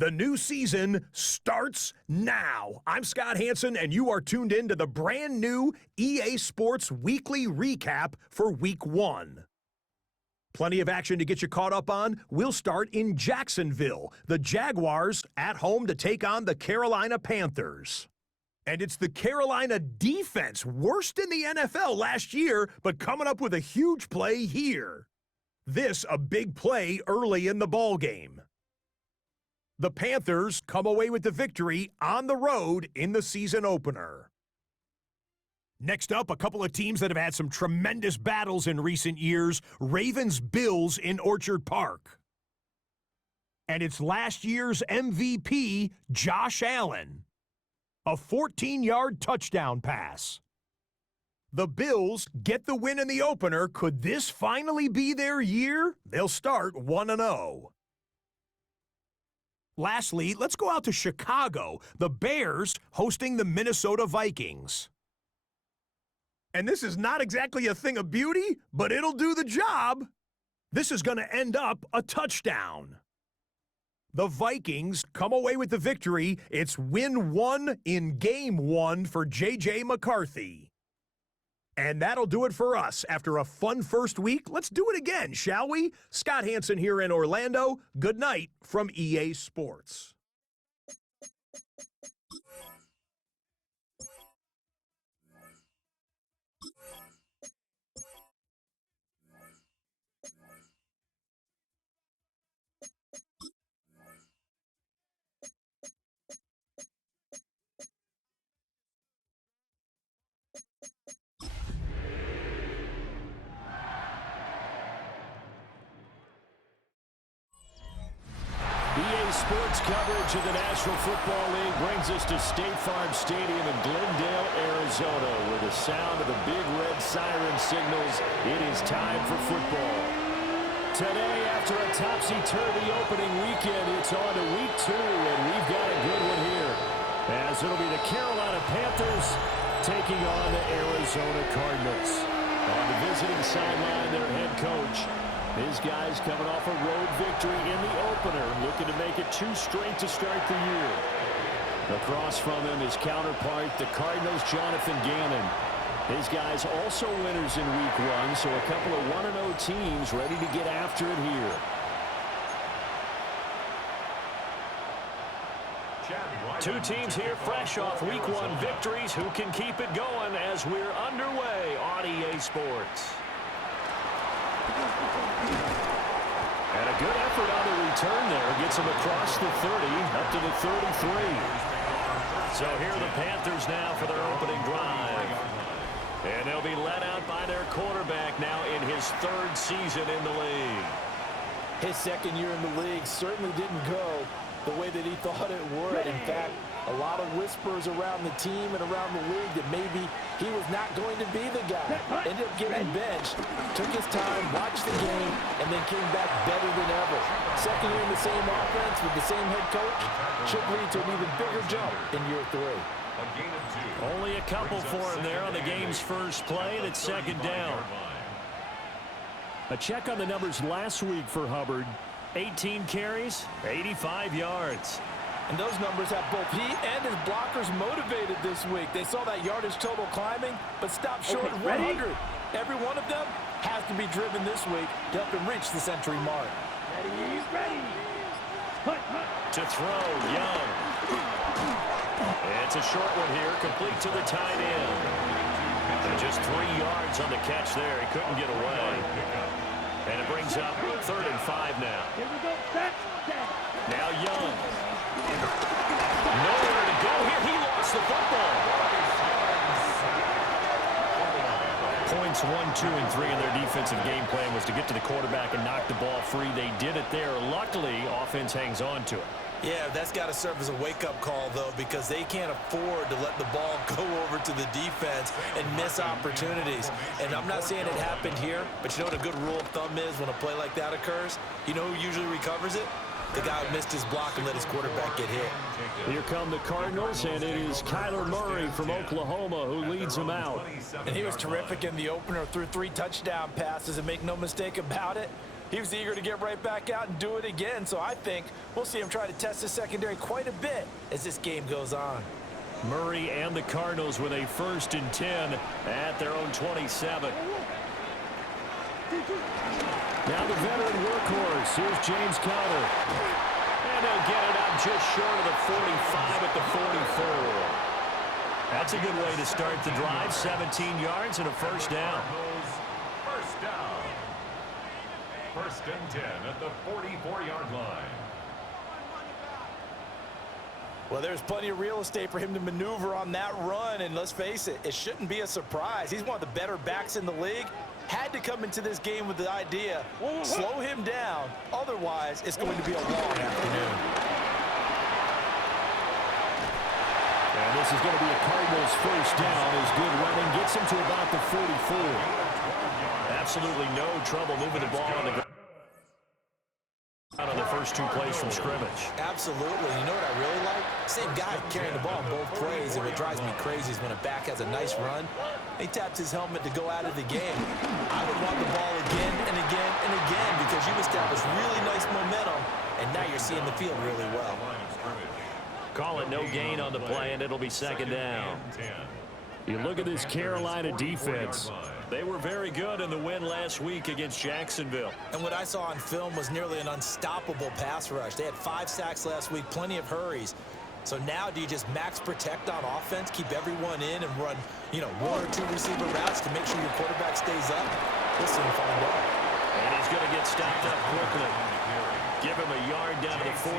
The new season starts now. I'm Scott Hanson, and you are tuned in to the brand new EA Sports Weekly Recap for Week 1. Plenty of action to get you caught up on. We'll start in Jacksonville. The Jaguars at home to take on the Carolina Panthers. And it's the Carolina defense, worst in the NFL last year, but coming up with a huge play here. This a big play early in the ballgame. The Panthers come away with the victory on the road in the season opener. Next up, a couple of teams that have had some tremendous battles in recent years. Ravens-Bills in Orchard Park. And it's last year's MVP, Josh Allen. A 14-yard touchdown pass. The Bills get the win in the opener. Could this finally be their year? They'll start 1-0. Lastly, let's go out to Chicago. The Bears hosting the Minnesota Vikings. And this is not exactly a thing of beauty, but it'll do the job. This is going to end up a touchdown. The Vikings come away with the victory. It's win 1 in game 1 for J.J. McCarthy. And that'll do it for us. After a fun first week, let's do it again, shall we? Scott Hanson here in Orlando. Good night from EA Sports. EA Sports coverage of the National Football League brings us to State Farm Stadium in Glendale, Arizona, where the sound of the big red siren signals it is time for football. Today, after a topsy-turvy opening weekend, it's on to week 2, and we've got a good one here, as it'll be the Carolina Panthers taking on the Arizona Cardinals. On the visiting sideline, their head coach. His guys coming off a road victory in the opener, looking to make it 2 straight to start the year. Across from him, his counterpart, the Cardinals' Jonathan Gannon. His guys also winners in week 1, so a couple of 1-0 teams ready to get after it here. Two teams here fresh off week 1 victories. Who can keep it going as we're underway on EA Sports? And a good effort on the return there. Gets him across the 30, up to the 33. So here are the Panthers now for their opening drive. And they'll be led out by their quarterback now in his 3rd season in the league. His 2nd year in the league certainly didn't go the way that he thought it would. In fact, a lot of whispers around the team and around the league that maybe he was not going to be the guy. Ended up getting benched, took his time, watched the game, and then came back better than ever. 2nd year in the same offense with the same head coach should lead to an even bigger jump in year 3. Only a couple for him there on the game's first play, and it's 2nd down. A check on the numbers last week for Hubbard. 18 carries, 85 yards. And those numbers have both he and his blockers motivated this week. They saw that yardage total climbing, but stopped short of 100. Every one of them has to be driven this week to help him reach the century mark. Ready. To throw, Young. It's a short one here, complete to the tight end. And just 3 yards on the catch there. He couldn't get away. And it brings up 3rd and 5 now. Here we go. Now Young. Nowhere to go here. He lost the football. Points 1, 2, and 3 in their defensive game plan was to get to the quarterback and knock the ball free. They did it there. Luckily, offense hangs on to it. Yeah, that's got to serve as a wake-up call, though, because they can't afford to let the ball go over to the defense and miss opportunities. And I'm not saying it happened here, but you know what a good rule of thumb is when a play like that occurs? You know who usually recovers it? The guy who missed his block and let his quarterback get hit. Here come the Cardinals, and it is Kyler Murray from Oklahoma who leads them out. And he was terrific in the opener, threw 3 touchdown passes, and make no mistake about it, He was eager to get right back out and do it again, so I think we'll see him try to test his secondary quite a bit as this game goes on. Murray and the Cardinals with a 1st and 10 at their own 27. Now the veteran workhorse. Here's James Conner. And they'll get it up just short of the 45 at the 44. That's a good way to start the drive. 17 yards and a 1st down. First down. 1st and 10 at the 44-yard line. Well, there's plenty of real estate for him to maneuver on that run, and let's face it, it shouldn't be a surprise. He's one of the better backs in the league. Had to come into this game with the idea, slow him down, otherwise it's going to be a long afternoon. And this is going to be a Cardinals 1st down as good running gets him to about the 44. Absolutely no trouble moving the ball on the ground on the first 2 plays from scrimmage. Absolutely. You know what I really like? Same guy carrying the ball in both plays, and what drives me crazy is when a back has a nice run, he taps his helmet to go out of the game. I would want the ball again and again and again because you've established really nice momentum, and now you're seeing the field really well. Call it no gain on the play, and it'll be 2nd down. You look at this Carolina defense. They were very good in the win last week against Jacksonville. And what I saw on film was nearly an unstoppable pass rush. They had 5 sacks last week, plenty of hurries. So now do you just max protect on offense, keep everyone in, and run, 1 or 2 receiver routes to make sure your quarterback stays up? We'll soon find out. And he's going to get stopped up quickly. Give him a yard down to the 43.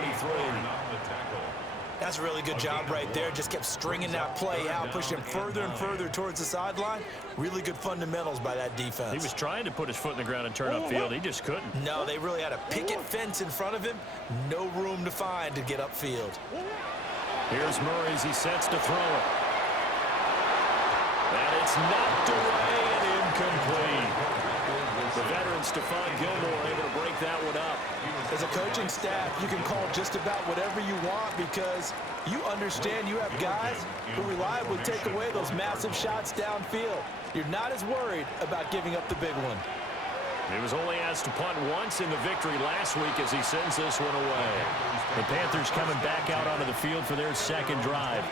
That's a really good job right there. Just kept stringing that play out, pushing him further and further towards the sideline. Really good fundamentals by that defense. He was trying to put his foot in the ground and turn upfield. He just couldn't. No, they really had a picket fence in front of him. No room to find to get upfield. Here's Murray as he sets to throw it. And it's knocked away and incomplete. The veteran Stephon Gilmore able to break that one up. As a coaching staff, you can call just about whatever you want because you understand you have guys who reliably take away those massive shots downfield. You're not as worried about giving up the big one. He was only asked to punt once in the victory last week as he sends this one away. The Panthers coming back out onto the field for their 2nd drive.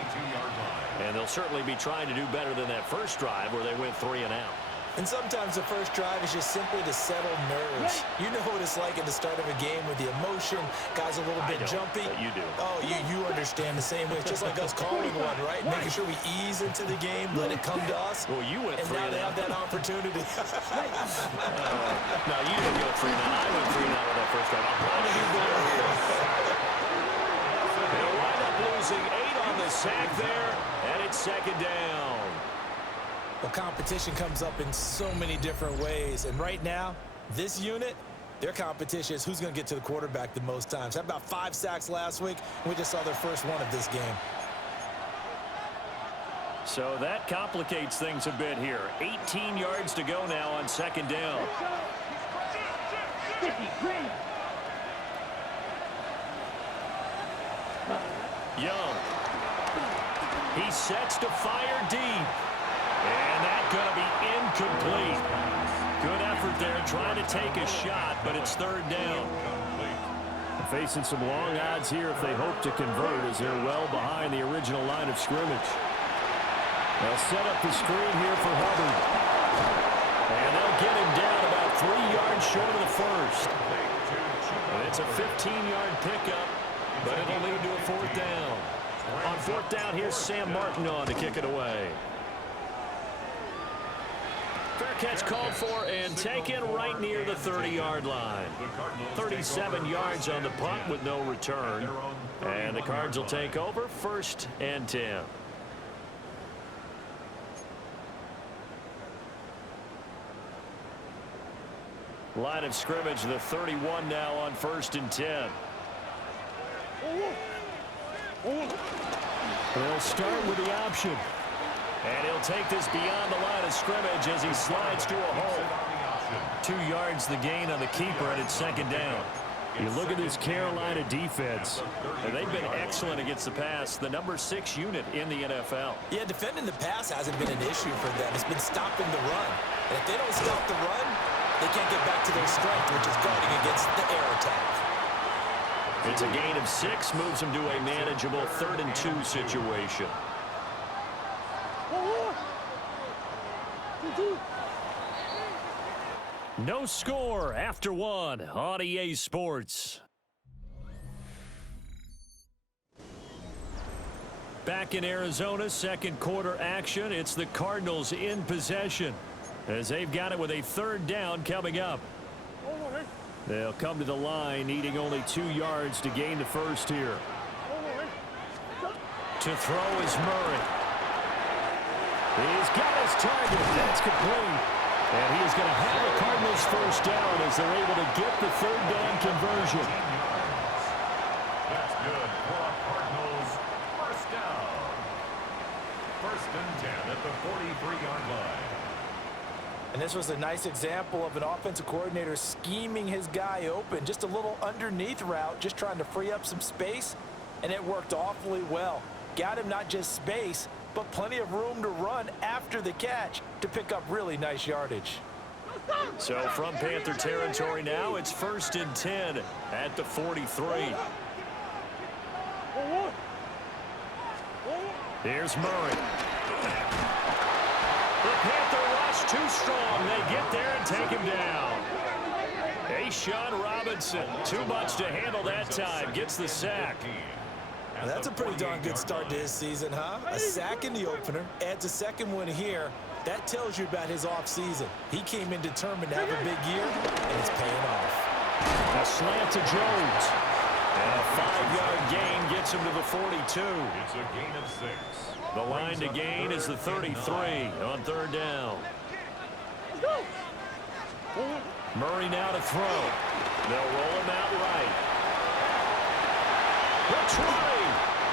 And they'll certainly be trying to do better than that first drive where they went 3 and out. And sometimes the first drive is just simply to settle nerves. You know what it's like at the start of a game with the emotion. Guys a little bit jumpy. But you do. Oh, you understand the same way. It's just like us calling one, right? Making sure we ease into the game, let it come to us. Well, you went 3 and now they have that opportunity. No, you didn't go 3 and out. I went 3 and out with that first drive. I'm trying to do better here. They'll wind up losing 8 on the sack there, and it's 2nd down. Well, competition comes up in so many different ways. And right now, this unit, their competition is who's going to get to the quarterback the most times. Had about 5 sacks last week. We just saw their first one of this game. So that complicates things a bit here. 18 yards to go now on 2nd down. Young. He sets to fire deep. And that's going to be incomplete. Good effort there trying to take a shot, but it's 3rd down. Facing some long odds here if they hope to convert as they're well behind the original line of scrimmage. They'll set up the screen here for Hubbard. And they'll get him down about 3 yards short of the first. And it's a 15-yard pickup, but it'll lead to a 4th down. On 4th down, here's Sam Martin on to kick it away. Fair catch called for and taken right near the 30-yard line. 37 yards on the punt with no return. And the Cards will take over 1st and 10. Line of scrimmage, the 31 now on 1st and 10. They'll start with the option. And he'll take this beyond the line of scrimmage as he slides to a hole. 2 yards the gain on the keeper, and it's 2nd down. You look at this Carolina defense, and they've been excellent against the pass, the number 6 unit in the NFL. Yeah, defending the pass hasn't been an issue for them. It's been stopping the run. And if they don't stop the run, they can't get back to their strength, which is guarding against the air attack. It's a gain of 6, moves them to a manageable 3rd and 2 situation. No score after 1 on EA Sports. Back in Arizona, second quarter action. It's the Cardinals in possession as they've got it with a 3rd down coming up. They'll come to the line needing only 2 yards to gain the first here. To throw is Murray. He's got his target. That's complete. And he is going to have the Cardinals first down as they're able to get the 3rd down conversion. That's good for a Cardinals first down. 1st and 10 at the 43-yard line. And this was a nice example of an offensive coordinator scheming his guy open. Just a little underneath route, just trying to free up some space, and it worked awfully well. Got him not just space, but plenty of room to run after the catch to pick up really nice yardage. So from Panther territory now, it's 1st and 10 at the 43. Here's Murray. The Panther rush too strong. They get there and take him down. A'Shawn Robinson, too much to handle that time, gets the sack. Well, that's a pretty darn good start to his season, huh? A sack in the opener, adds a 2nd one here. That tells you about his offseason. He came in determined to have a big year, and it's paying off. A slant to Jones. And a 5-yard gain gets him to the 42. It's a gain of 6. The line to gain is the 33 on 3rd down. Murray now to throw. They'll roll him out right. The try.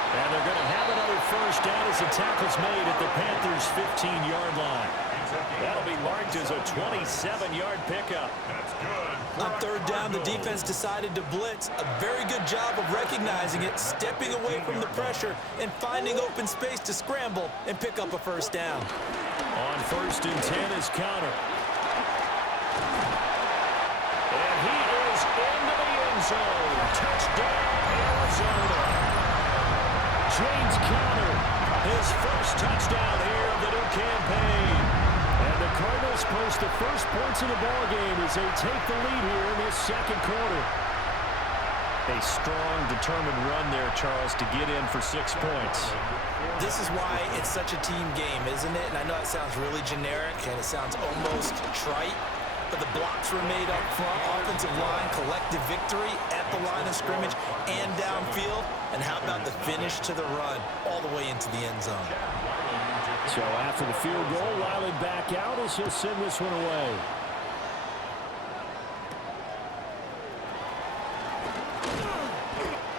And they're going to have another first down as the tackle's made at the Panthers' 15-yard line. That'll be marked as a 27-yard pickup. That's good. On 3rd down, the defense decided to blitz. A very good job of recognizing it, stepping away from the pressure, and finding open space to scramble and pick up a first down. On 1st and 10 is Conner. And he is into the end zone. Touchdown, Arizona. James Conner, his first touchdown here of the new campaign. And the Cardinals post the first points of the ballgame as they take the lead here in this 2nd quarter. A strong, determined run there, Charles, to get in for 6 points. This is why it's such a team game, isn't it? And I know it sounds really generic and it sounds almost trite, but the blocks were made up front, offensive line, collective victory at the line of scrimmage and downfield. And how about the finish to the run all the way into the end zone? So after the field goal, Riley back out as he'll send this one away.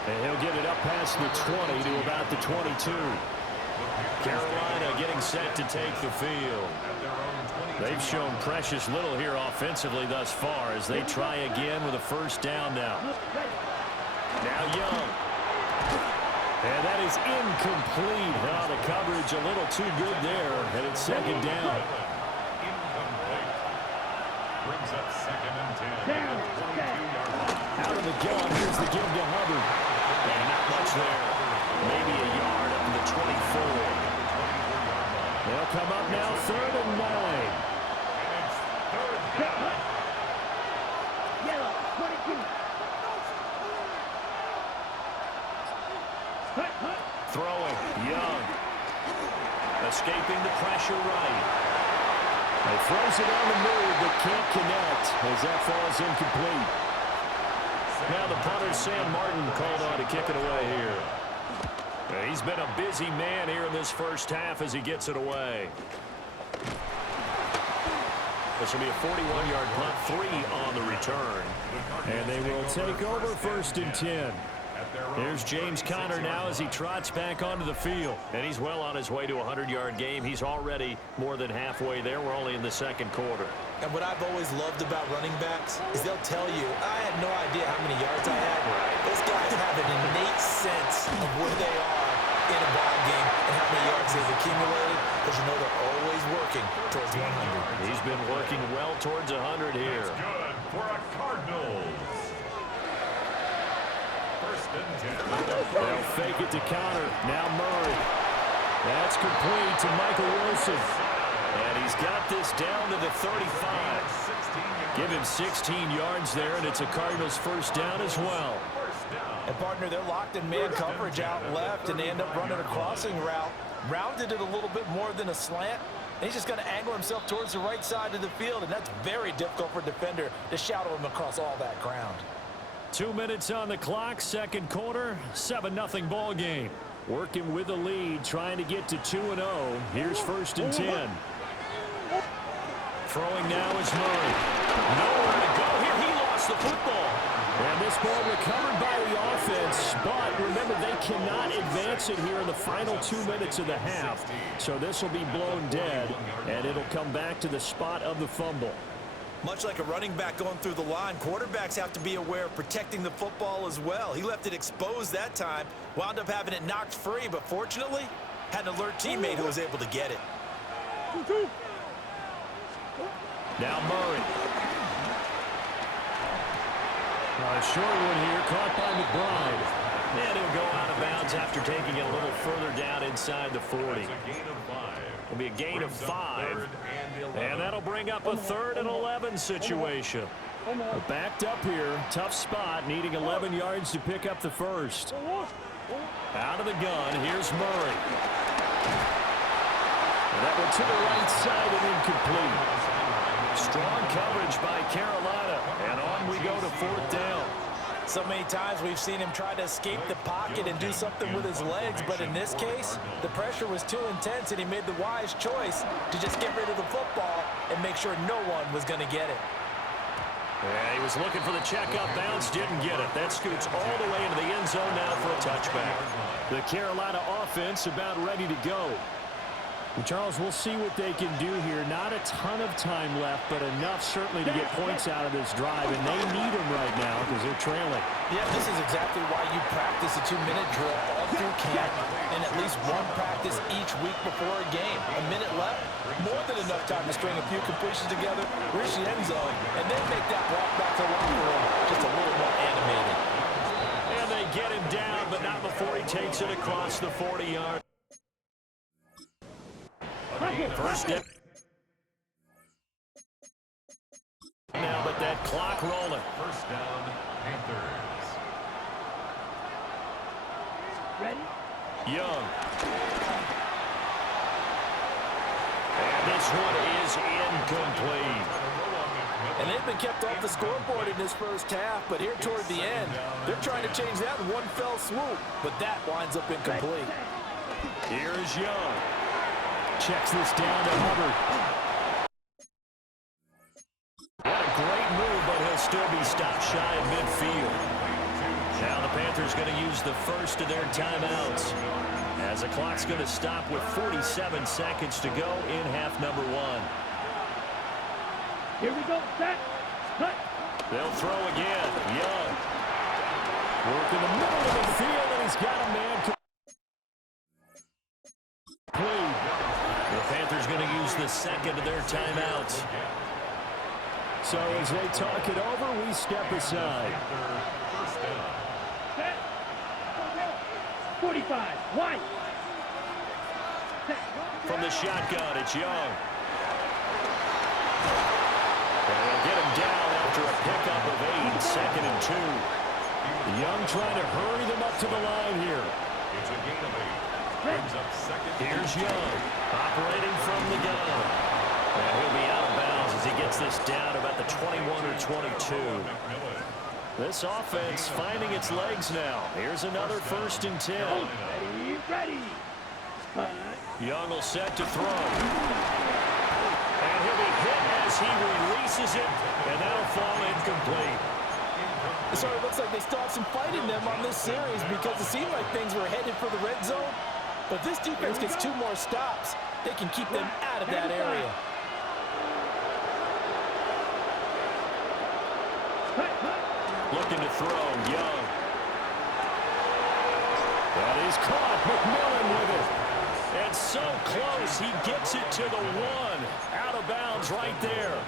And he'll get it up past the 20 to about the 22. Carolina getting set to take the field. They've shown precious little here offensively thus far as they try again with a first down now. Now Young. And that is incomplete. Oh, the coverage a little too good there, and it's 2nd down. Incomplete. Brings up 2nd and 10. Out of the gun, here's the give to Hubbard. And not much there. Maybe a yard up to the 24. They'll come up now 3rd and 9. And it's 3rd down. Throwing, Young. Escaping the pressure right. He throws it on the move, but can't connect as that falls incomplete. Now the punter, Sam Martin, called on to kick it away here. He's been a busy man here in this first half as he gets it away. This will be a 41-yard punt, 3 on the return. And they will take over 1st and 10. Here's James Conner now as he trots back onto the field. And he's well on his way to a 100-yard game. He's already more than halfway there. We're only in the 2nd quarter. And what I've always loved about running backs is they'll tell you, I had no idea how many yards I had. Those guys have an innate sense of where they are in a ball game and how many yards they've accumulated, because you know they're always working towards 100. He's been working well towards 100 here. That's good for a Cardinals. First and 10. They'll fake it to counter. Now Murray. That's complete to Michael Wilson. And he's got this down to the 35. Give him 16 yards there, and it's a Cardinals first down as well. And, partner, they're locked in man coverage out left, and they end up running a crossing route. Rounded it a little bit more than a slant. And he's just going to angle himself towards the right side of the field, and that's very difficult for a defender to shadow him across all that ground. 2 minutes on the clock, second quarter, 7-0 ball game. Working with the lead, trying to get to 2-0. Here's first and 10. Throwing now is Murray. Nowhere to go here. He lost the football. And this ball recovered by the offense, but remember, they cannot advance it here in the final 2 minutes of the half. So this will be blown dead, and it'll come back to the spot of the fumble. Much like a running back going through the line, quarterbacks have to be aware of protecting the football as well. He left it exposed that time, wound up having it knocked free, but fortunately, had an alert teammate who was able to get it. Now Murray. A short one here, caught by McBride. And he'll go out of bounds after taking it a little further down inside the 40. It'll be a gain of 5. And that'll bring up a 3rd and 11 situation. Backed up here, tough spot, needing 11 yards to pick up the first. Out of the gun, here's Murray. And that one to the right side and incomplete. Strong coverage by Carolina, and on we go to 4th down. So many times we've seen him try to escape the pocket and do something with his legs, but in this case, the pressure was too intense, and he made the wise choice to just get rid of the football and make sure no one was going to get it. Yeah, he was looking for the check-up bounce, didn't get it. That scoots all the way into the end zone now for a touchback. The Carolina offense about ready to go. Charles, we'll see what they can do here. Not a ton of time left, but enough certainly to get points out of this drive, and they need them right now because they're trailing. Yeah, this is exactly why you practice a 2-minute drill all through camp and at least one practice each week before a game. A minute left, more than enough time to string a few completions together, reach the end zone, and then make that walk back to the locker room just a little more animated. And they get him down, but not before he takes it across the 40-yard. First step. Now, but that clock rolling. First down, Panthers. Ready? Young. And this one is incomplete. And they've been kept off the scoreboard in this first half, but here toward the end, they're trying to change that in one fell swoop, but that winds up incomplete. Here's Young. Checks this down to Hubbard. What a great move, but he'll still be stopped shy of midfield. Now the Panthers going to use the first of their timeouts, as the clock's going to stop with 47 seconds to go in half number 1. Here we go. Set. Cut. They'll throw again. Young. Work in the middle of the field, and he's got a man complete. The Panthers going to use the second of their timeouts. So as they talk it over, we step aside. Set. 45. Wide. Set. From the shotgun, it's Young. And they'll get him down after a pickup of 8, 2nd and 2. Young trying to hurry them up to the line here. It's a gain of 8. Brings up second. Here's Young, operating from the gun. And he'll be out of bounds as he gets this down about the 21 or 22. This offense finding its legs now. Here's another first and 10. Ready. Ready. Young will set to throw. And he'll be hit as he releases it, and that'll fall incomplete. So it looks like they still have some fight in them on this series because it seemed like things were headed for the red zone. But this defense gets 2 more stops. They can keep them out of that area. Looking to throw, Young. That is caught. McMillan with it. And so close, he gets it to the 1. Out of bounds right there.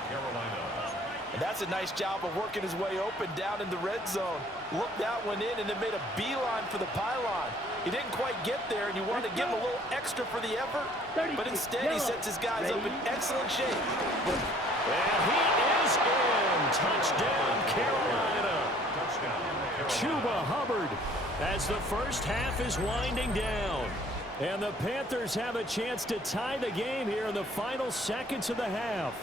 And that's a nice job of working his way open down in the red zone. Looked that one in and then made a beeline for the pylon. He didn't quite get there, and you wanted to give him a little extra for the effort. But instead, he sets his guys up in excellent shape. And he is in. Touchdown, Carolina. Chuba Hubbard as the first half is winding down. And the Panthers have a chance to tie the game here in the final seconds of the half.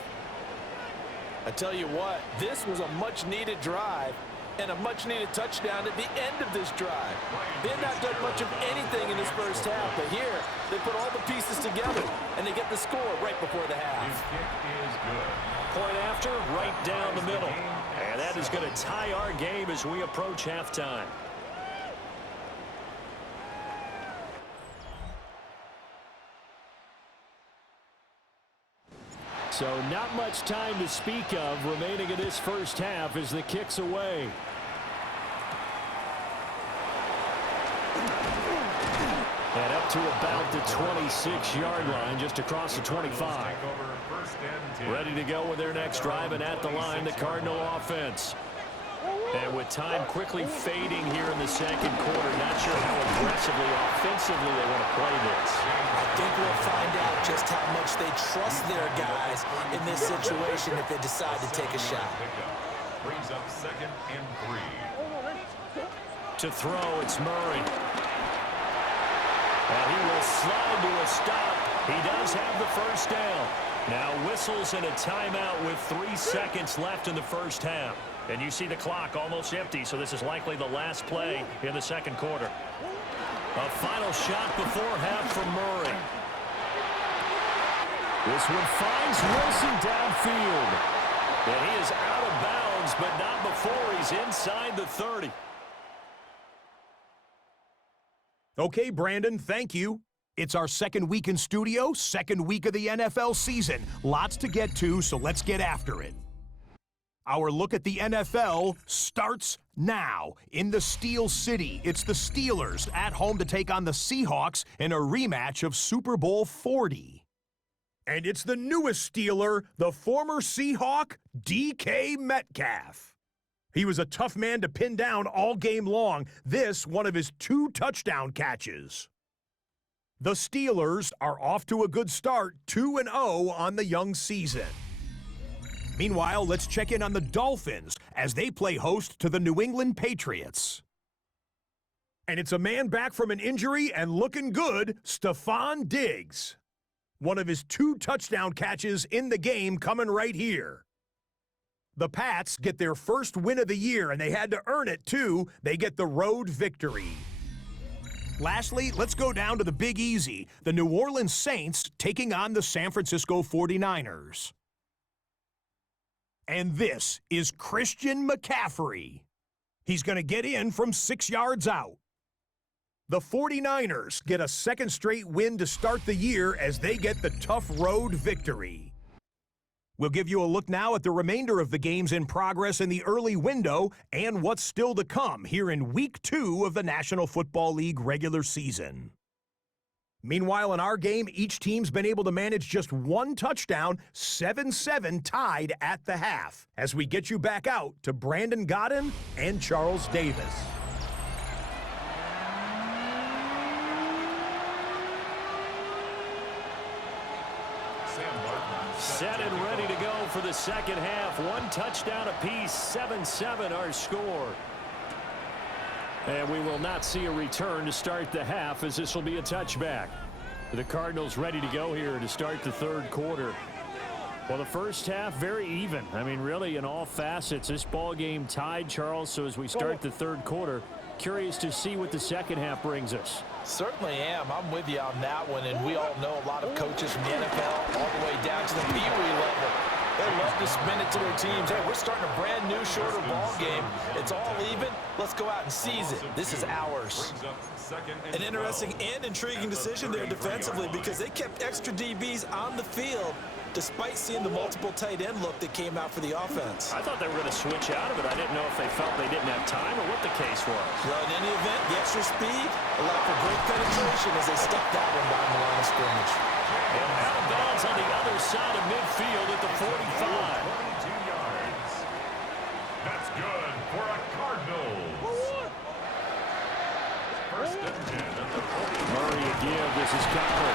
I tell you what, this was a much-needed drive and a much-needed touchdown at the end of this drive. They had not done much of anything in this first half, but here they put all the pieces together, and they get the score right before the half. His kick is good. Point after, right down the middle. And that is going to tie our game as we approach halftime. So not much time to speak of remaining in this first half as the kick's away. And up to about the 26-yard line, just across the 25. Ready to go with their next drive, and at the line, the Cardinal offense. And with time quickly fading here in the second quarter, not sure how aggressively, offensively they want to play this. I think we'll find out just how much they trust their guys in this situation if they decide to take a shot. Brings up 2nd and 3. To throw, it's Murray. And he will slide to a stop. He does have the first down. Now whistles and a timeout with 3 seconds left in the first half. And you see the clock almost empty, so this is likely the last play in the second quarter. A final shot before half from Murray. This one finds Wilson downfield. And he is out of bounds, but not before he's inside the 30. Okay, Brandon, thank you. It's our second week in studio, second week of the NFL season. Lots to get to, so let's get after it. Our look at the NFL starts now. In the Steel City, it's the Steelers at home to take on the Seahawks in a rematch of Super Bowl 40. And it's the newest Steeler, the former Seahawk, DK Metcalf. He was a tough man to pin down all game long. This, one of his 2 touchdown catches. The Steelers are off to a good start, 2-0 on the young season. Meanwhile, let's check in on the Dolphins as they play host to the New England Patriots. And it's a man back from an injury and looking good, Stefon Diggs. One of his 2 touchdown catches in the game coming right here. The Pats get their first win of the year, and they had to earn it, too. They get the road victory. Lastly, let's go down to the Big Easy, the New Orleans Saints taking on the San Francisco 49ers. And this is Christian McCaffrey. He's going to get in from 6 yards out. The 49ers get a second straight win to start the year as they get the tough road victory. We'll give you a look now at the remainder of the games in progress in the early window and what's still to come here in Week 2 of the National Football League regular season. Meanwhile, in our game, each team's been able to manage just 1 touchdown, 7-7 tied at the half, as we get you back out to Brandon Godden and Charles Davis. Set and ready to go for the second half. 1 touchdown apiece, 7-7 our score. And we will not see a return to start the half, as this will be a touchback. The Cardinals ready to go here to start the third quarter. Well, the first half, very even. I mean, really, in all facets, this ball game tied, Charles. So as we start the third quarter, curious to see what the second half brings us. Certainly am. I'm with you on that one, and we all know a lot of coaches from the NFL all the way down to the Pee Wee level They love to spin it to their teams. Hey, we're starting a brand new, shorter ball game. It's all even. Let's go out and seize it. This is ours. An interesting and intriguing decision there defensively because they kept extra DBs on the field despite seeing the multiple tight end look that came out for the offense. I thought they were going to switch out of it. I didn't know if they felt they didn't have time or what the case was. Well, in any event, the extra speed Allowed for great penetration as they stuck that one down the line of scrimmage. And out of bounds on the other side of midfield at the 45. 22 yards. That's good for a Cardinals. First and 10 at the 40. Murray again. This is Connor.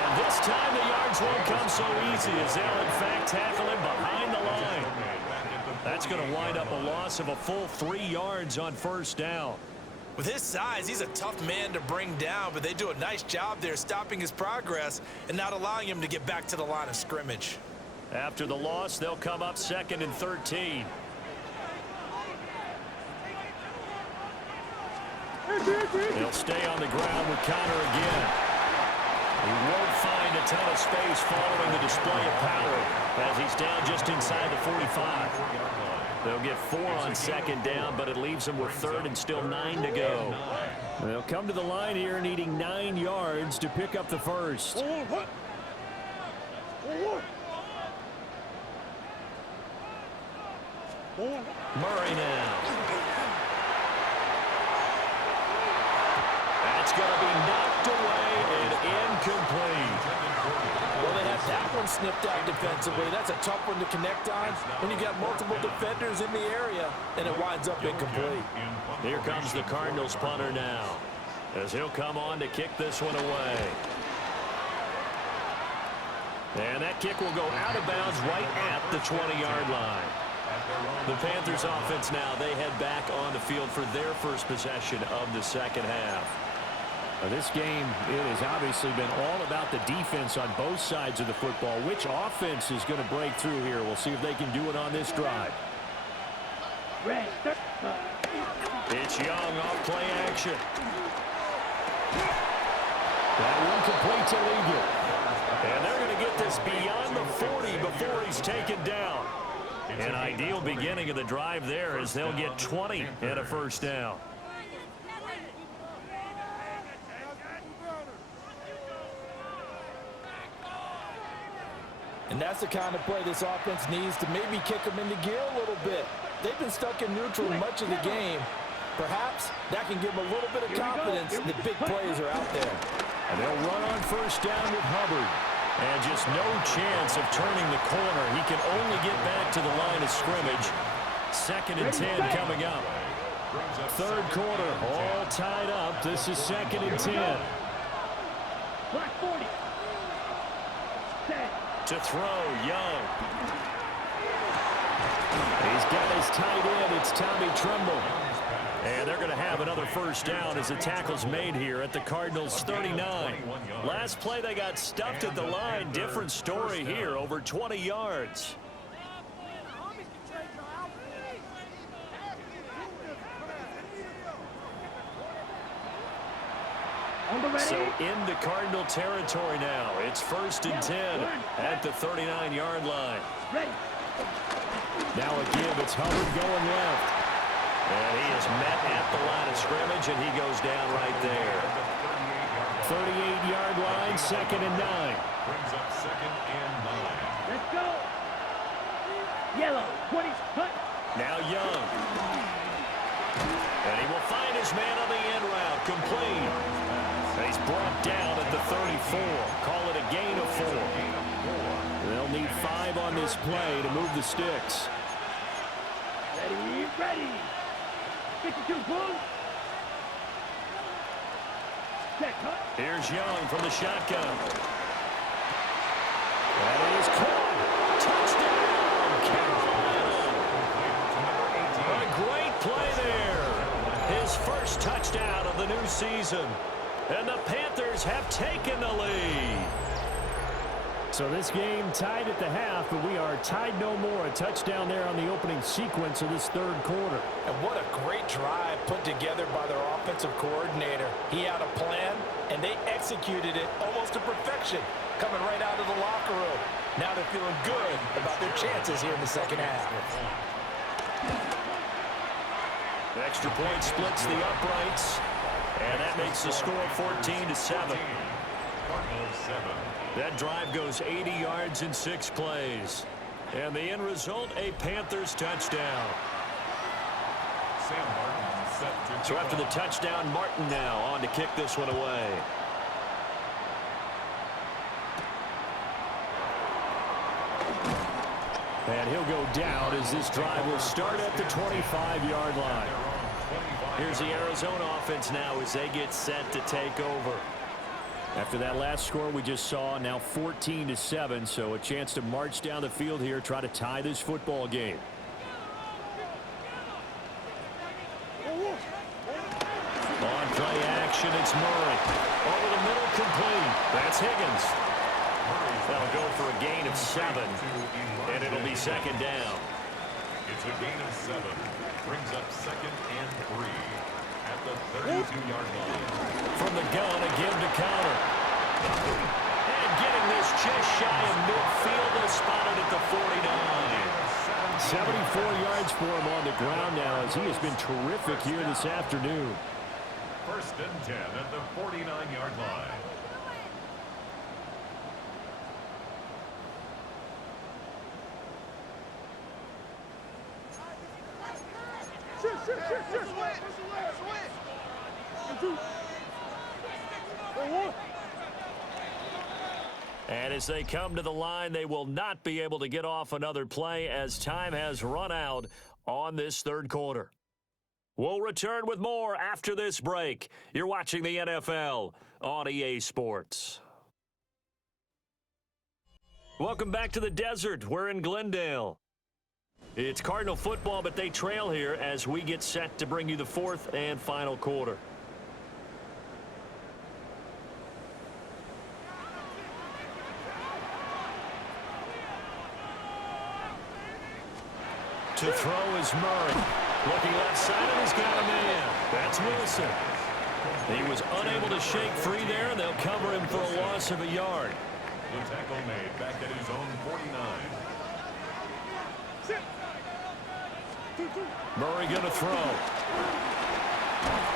And this time the yards won't come so easy as they'll in fact tackle him behind the line. That's going to wind up a loss of a full 3 yards on first down. With his size, he's a tough man to bring down, but they do a nice job there stopping his progress and not allowing him to get back to the line of scrimmage. After the loss, they'll come up 2nd and 13. They'll stay on the ground with Connor again. He won't find a ton of space following the display of power as he's down just inside the 45. They'll get 4 on 2nd down, but it leaves them with 3rd and still 9 to go. They'll come to the line here needing 9 yards to pick up the first. Murray now. That's going to be knocked away and incomplete. Well, they have that one snipped out defensively. That's a tough one to connect on when you got multiple defenders in the area, and it winds up incomplete. Here comes the Cardinals punter now, as he'll come on to kick this one away. And that kick will go out of bounds right at the 20-yard line. The Panthers offense now, they head back on the field for their first possession of the second half. This game, it has obviously been all about the defense on both sides of the football. Which offense is going to break through here? We'll see if they can do it on this drive. It's Young off play action. That one complete to Legal. And they're going to get this beyond the 40 before he's taken down. An ideal beginning of the drive there as they'll get 20 and a first down. And that's the kind of play this offense needs to maybe kick them into gear a little bit. They've been stuck in neutral much of the game. Perhaps that can give them a little bit of confidence that big plays are out there. And they'll run on first down with Hubbard. And just no chance of turning the corner. He can only get back to the line of scrimmage. 2nd and 10 coming up. 3rd quarter, all tied up. This is 2nd and 10. Black 40. Set. To throw, Young. He's got his tight end. It's Tommy Tremble. And they're going to have another first down as the tackle's made here at the Cardinals' 39. Last play, they got stuffed at the line. Different story here, over 20 yards. So into Cardinal territory now. It's 1st and 10 at the 39-yard line. Now again, it's Hubbard going left. And he is met at the line of scrimmage, and he goes down right there. 38-yard line, 2nd and 9. Brings up 2nd and 9. Let's go. Yellow, 20, cut. Now Young. And he will find his man on the end route, complete. He's brought down at the 34. Call it a gain of 4. They'll need 5 on this play to move the sticks. Ready, ready. 52, boom. Set, cut. Here's Young from the shotgun. That is caught. Touchdown, Carolina. A great play there. His first touchdown of the new season. And the Panthers have taken the lead. So this game tied at the half, but we are tied no more. A touchdown there on the opening sequence of this 3rd quarter. And what a great drive put together by their offensive coordinator. He had a plan, and they executed it almost to perfection, coming right out of the locker room. Now they're feeling good about their chances here in the second half. The extra point splits the uprights, and that makes the score 14-7. That drive goes 80 yards in 6 plays. And the end result, a Panthers touchdown. Sam Martin set to So after the touchdown, Martin now on to kick this one away. And he'll go down as this drive will start at the 25-yard line. Here's the Arizona offense now as they get set to take over. After that last score we just saw, now 14-7, so a chance to march down the field here, try to tie this football game. On play action, it's Murray. Over the middle, complete. That's Higgins. That'll go for a gain of 7, and it'll be second down. It's a gain of 7. Brings up 2nd and 3 at the 32-yard line. From the gun, a give to counter. And getting this just shy of midfield, they'll spot it at the 49. 74 yards for him on the ground now as he has been terrific here this afternoon. 1st and 10 at the 49-yard line. And as they come to the line, they will not be able to get off another play as time has run out on this third quarter. We'll return with more after this break. You're watching the NFL on EA Sports. Welcome back to the desert. We're in Glendale. It's Cardinal football, but they trail here as we get set to bring you the 4th and final quarter. To throw is Murray. Looking left side, and he's got a man. That's Wilson. He was unable to shake free there, and they'll cover him for a loss of a yard. The tackle made back at his own 49. Murray going to throw.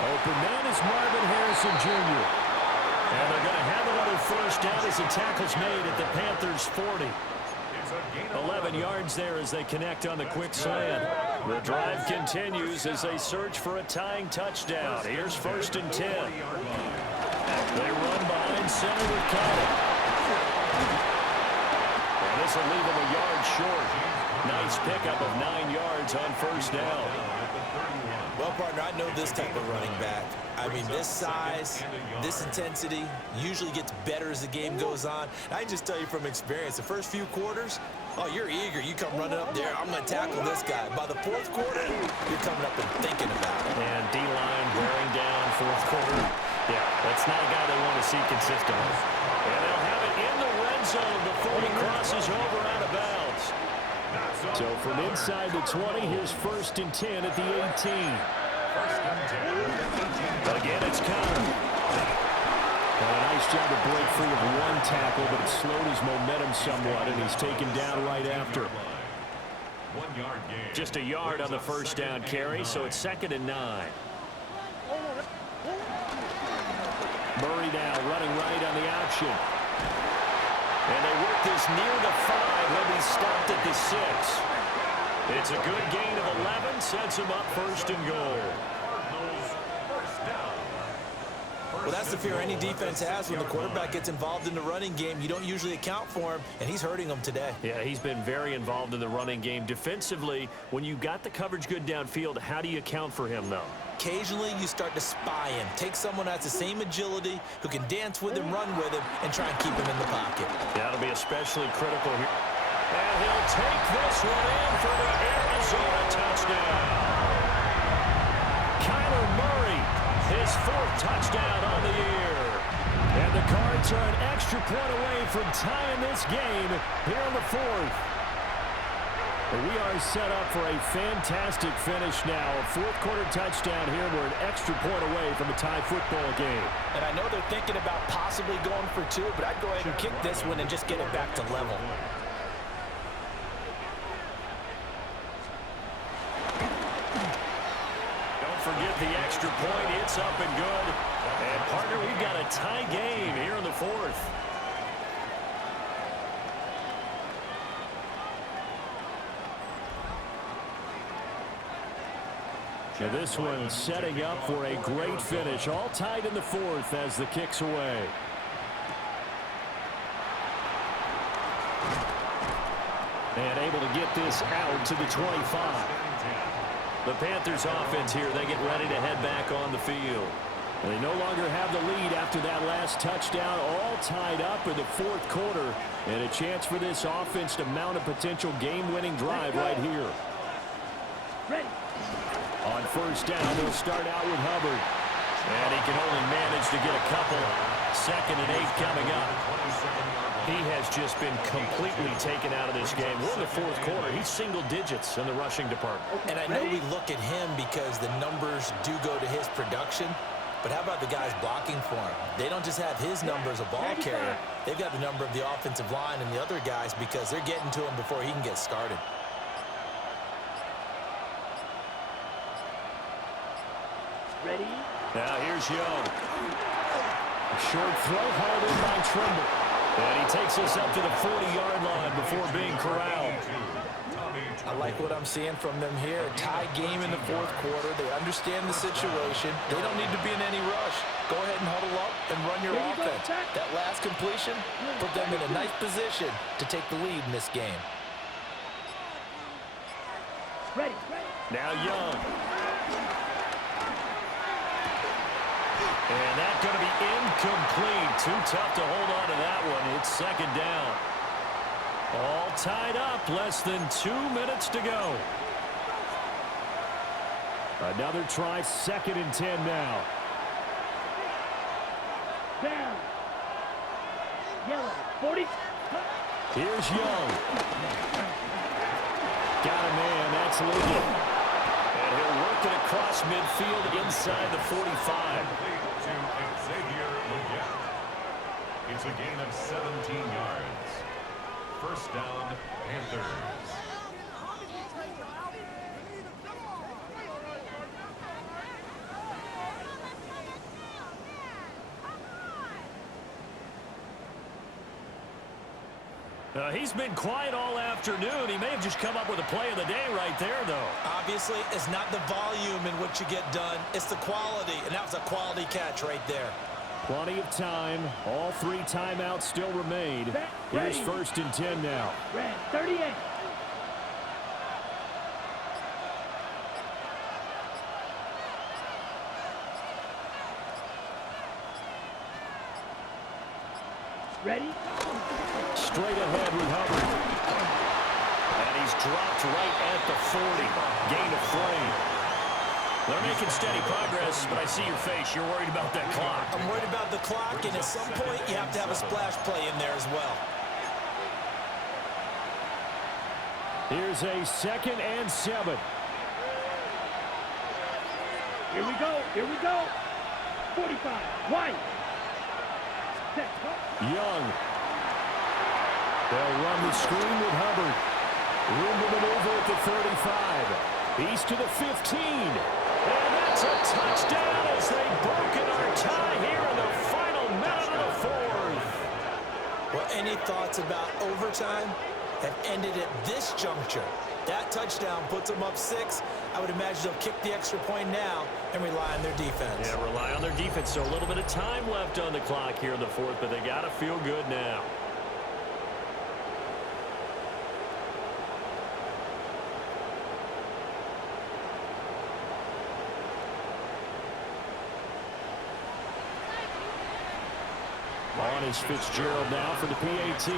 Open man is Marvin Harrison Jr. And they're going to have another first down as the tackle's made at the Panthers' 40. 11 yards there as they connect on the quick slant. The drive continues as they search for a tying touchdown. Here's 1st and 10. They run behind center with Connor. And this will leave them a yard short. Nice pickup of 9 yards on 1st down. Well, partner, I know this type of running back. I mean, this size, this intensity usually gets better as the game goes on. I can just tell you from experience, the first few quarters, oh, you're eager. You come running up there, I'm going to tackle this guy. By the 4th quarter, you're coming up and thinking about it. And D-line wearing down 4th quarter. Yeah, that's not a guy they want to see consistently. And they'll have it in the red zone before he crosses over out of bounds. So from inside the 20, here's 1st and 10 at the 18. Again, it's Connor. A nice job to break free of one tackle, but it slowed his momentum somewhat, and he's taken down right after. 1 yard gain. Just a yard on the first down carry, so it's 2nd and 9. Murray now running right on the option. And they work this near the 5. He'll be stopped at the 6. It's a good gain of 11, sets him up 1st and goal. Well, that's the fear any defense has when the quarterback gets involved in the running game. You don't usually account for him, and he's hurting them today. Yeah, he's been very involved in the running game. Defensively, when you got the coverage good downfield, how do you account for him, though? Occasionally, you start to spy him. Take someone that's the same agility, who can dance with him, run with him, and try and keep him in the pocket. That'll be especially critical here. And he'll take this one in for the Arizona touchdown. Kyler Murray, his 4th touchdown on the year. And the Cards are an extra point away from tying this game here in the 4th. We are set up for a fantastic finish now. A fourth-quarter touchdown here. We're an extra point away from a tie football game. And I know they're thinking about possibly going for two, but I'd go ahead and kick this one and just get it back to level. Don't forget the extra point. It's up and good. And, partner, we've got a tie game here in the fourth. And this one setting up for a great finish. All tied in the fourth as the kick's away. And able to get this out to the 25. The Panthers offense here, they get ready to head back on the field. They no longer have the lead after that last touchdown, all tied up in the fourth quarter. And a chance for this offense to mount a potential game-winning drive right here. Ready. On first down, they'll start out with Hubbard. And he can only manage to get a couple. 2nd and 8 coming up. He has just been completely taken out of this game. We're in the fourth quarter. He's single digits in the rushing department. And I know we look at him because the numbers do go to his production. But how about the guys blocking for him? They don't just have his number as a ball carrier. They've got the number of the offensive line and the other guys because they're getting to him before he can get started. Ready. Now here's Young. A short throw hauled in by Trimble. And he takes us up to the 40-yard line before being corralled. I like what I'm seeing from them here. A tie game in the fourth quarter. They understand the situation. They don't need to be in any rush. Go ahead and huddle up and run your offense. That last completion put them in a nice position to take the lead in this game. Ready. Now Young. And that's going to be incomplete. Too tough to hold on to that one. It's 2nd down. All tied up. Less than 2 minutes to go. Another try. 2nd and 10 now. Down. Yellow. 40. Here's Young. Got a man. That's Liggett. And he'll work it across midfield inside the 45. Xavier Legette. It's a gain of 17 yards. First down, Panthers. He's been quiet all afternoon. He may have just come up with a play of the day right there, though. Obviously, it's not the volume in which you get done. It's the quality, and that was a quality catch right there. Plenty of time. All 3 timeouts still remain. Here's 1st and 10 now. Red. 38. Ready. Straight ahead with Hubbard. And he's dropped right at the 40. Gain of 3. They're making steady progress, but I see your face. You're worried about that clock. I'm worried about the clock, and at some point, you have to have a splash play in there as well. Here's a 2nd and 7. Here we go. Here we go. 45. White. Young. They'll run the screen with Hubbard. Room to maneuver at the 35. He's to the 15. And that's a touchdown as they've broken our tie here in the final minute of the fourth. Well, any thoughts about overtime have ended at this juncture. That touchdown puts them up 6. I would imagine they'll kick the extra point now and rely on their defense. Yeah, rely on their defense. So a little bit of time left on the clock here in the fourth, but they got to feel good now. On is Fitzgerald now for the PAT.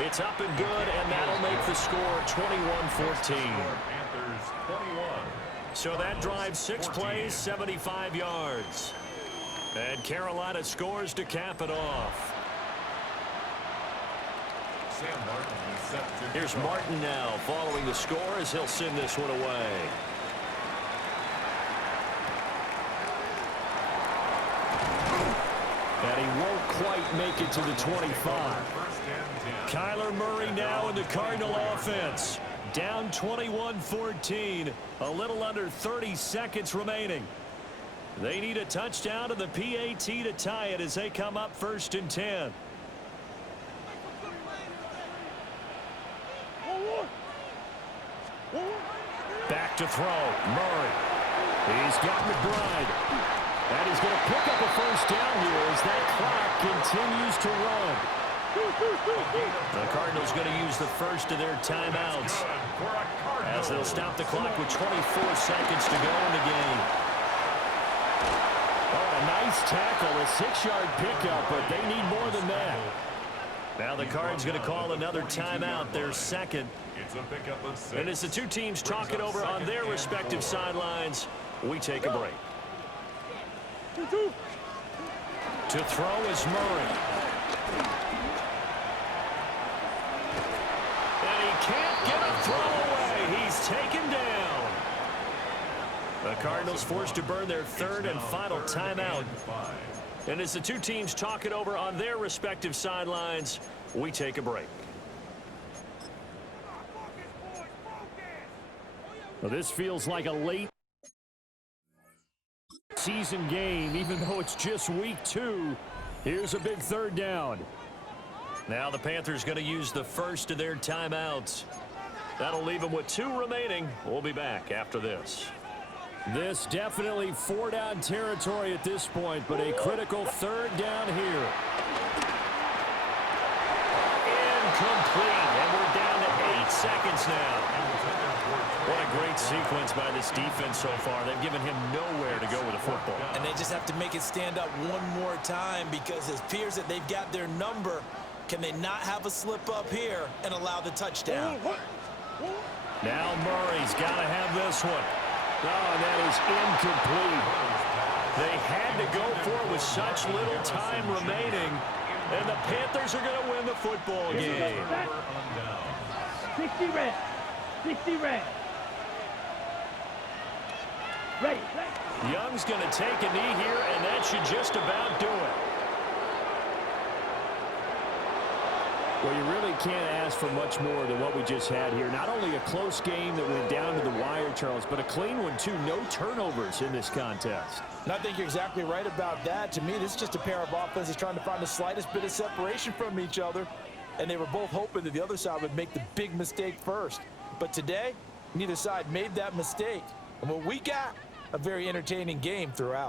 It's up and good, and that'll make the score 21-14. Panthers 21, So that drive 6 plays, 75 yards. And Carolina scores to cap it off. Sam Martin is set to Here's kick off. Martin now following the score as he'll send this one away. And he won't quite make it to the 25. First and 10. Kyler Murray now in the Cardinal offense. Down 21-14. A little under 30 seconds remaining. They need a touchdown to the PAT to tie it as they come up 1st and 10. Back to throw. Murray. He's got McBride. And he's going to pick up a first down here as that clock continues to run. The Cardinals going to use the first of their timeouts as they'll stop the clock with 24 seconds to go in the game. Oh, a nice tackle, a 6-yard pickup, but they need more than that. Now the Cards going to call another timeout, their second. It's a pickup of 6. And as the two teams talk it over on their respective sidelines, we take a break. To throw is Murray. And he can't get a throw away. He's taken down. The Cardinals forced to burn their third and final timeout. And as the two teams talk it over on their respective sidelines, we take a break. Well, this feels like a late season game, even though it's just week 2. Here's a big third down. Now the Panthers going to use the first of their timeouts. That'll leave them with 2 remaining. We'll be back after this. This definitely 4-down territory at this point, but a critical third down here. Incomplete, and we're down to 8 seconds now. What a great sequence by this defense so far. They've given him nowhere to go with the football. And they just have to make it stand up one more time because it appears that they've got their number. Can they not have a slip up here and allow the touchdown? Now Murray's got to have this one. Oh, that is incomplete. They had to go for it with such little time remaining, and the Panthers are going to win the football game. 60 red. 60 red. Ready. Young's going to take a knee here, and that should just about do it. Well, you really can't ask for much more than what we just had here. Not only a close game that went down to the wire, Charles, but a clean one, too. No turnovers in this contest. And I think you're exactly right about that. To me, this is just a pair of offenses trying to find the slightest bit of separation from each other, and they were both hoping that the other side would make the big mistake first. But today, neither side made that mistake. And what we got, a very entertaining game throughout.